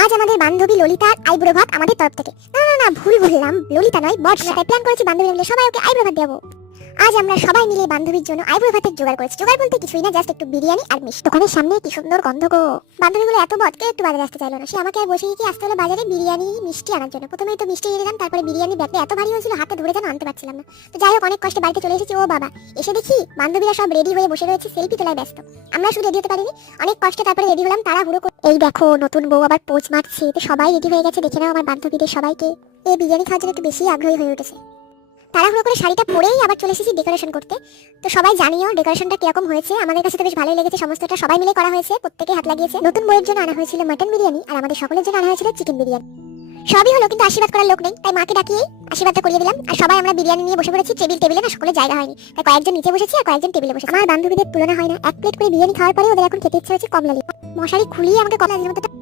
আজ আমাদের বান্ধবী ললিতার আইব্রো ভাত আমাদের তরফ থেকে। না না না, ভুল বললাম, ললিতা নয়, বর্ষা। তাই প্ল্যান করেছি বান্ধবীরা মিলে সবাই ওকে আইব্রো ভাত দেবো। আজ আমরা সবাই মিলে বান্ধবীর জন্য আইব্রো ভাতের জোগাড় করেছি। জোগাড় বলতে কিছুই না, জাস্ট একটু বিরিয়ানি আর মিষ্টি। দোকানের সামনে কি সুন্দর গন্ধ গো। বান্ধবীগুলো এত বদকে একটু বাজারে আসতে চাইলো না, সে আমাকে আর বসে গিয়ে আসতে হলো বাজারে বিরিয়ানি মিষ্টি আনার জন্য। প্রথমেই তো মিষ্টি নিয়ে দিলাম, তারপরে বিরিয়ানি ব্যাগটা এত ভারী হয়েছিল হাতে ধরে যেন আনতে পারছিলাম না। তো যাই হোক, অনেক কষ্টে বাড়িতে চলে এসেছি। ও বাবা, এসে দেখি বান্ধবীরা সব রেডি হয়ে বসে রয়েছে, সেলফি তোলায় ব্যস্ত। আমরা শুধু রেডি হতে পারিনি, অনেক কষ্টে তারপরে রেডি হলাম তাড়াহুড়ো করে। এই দেখো, নতুন বউ আবার পোজ মারছে। তো সবাই রেডি হয়ে গেছে, দেখে নাও আমার বান্ধবীদের সবাইকে। এই বিরিয়ানি খাওয়ার জন্য একটু বেশি আগ্রহী হয়ে উঠেছে। তাড়াহুড়ো করে শাড়িটা পরেই আবার চলে এসেছি ডেকোরেশন করতে। তো সবাই জানিও ডেকোরেশনটা কিরকম হয়েছে। আমাদের কাছে তো বেশ ভালোই লেগেছে, সমস্তটা সবাই মিলে করা হয়েছে, প্রত্যেকে হাত লাগিয়েছে। নতুন বউয়ের জন্য আনা হয়েছিল মাটন বিরিয়ানি, আর আমাদের সকলের জন্য আনা হয়েছিল চিকেন বিরিয়ানি। সবই হলো, কিন্তু আশীর্বাদ করার লোক নেই, তাই মাকে ডাকিয়ে আশীর্বাদটা করিয়ে দিলাম। আর সবাই আমরা বিরিয়ানি নিয়ে বসে পড়েছি। টেবিলে না সকলের জায়গা হয়নি, তাই কয়েকজন নিচে বসেছি আর কয়েকজন টেবিলে বসেছি। আমার বান্ধবীদের তুলনা হয় না। এক প্লেট করে বিরিয়ানি খাওয়ার পরে ওদের এখন খেতে ইচ্ছা হচ্ছে কমলা লেবু। মশারি খুলিয়ে আমাকে কমলা লেবুটা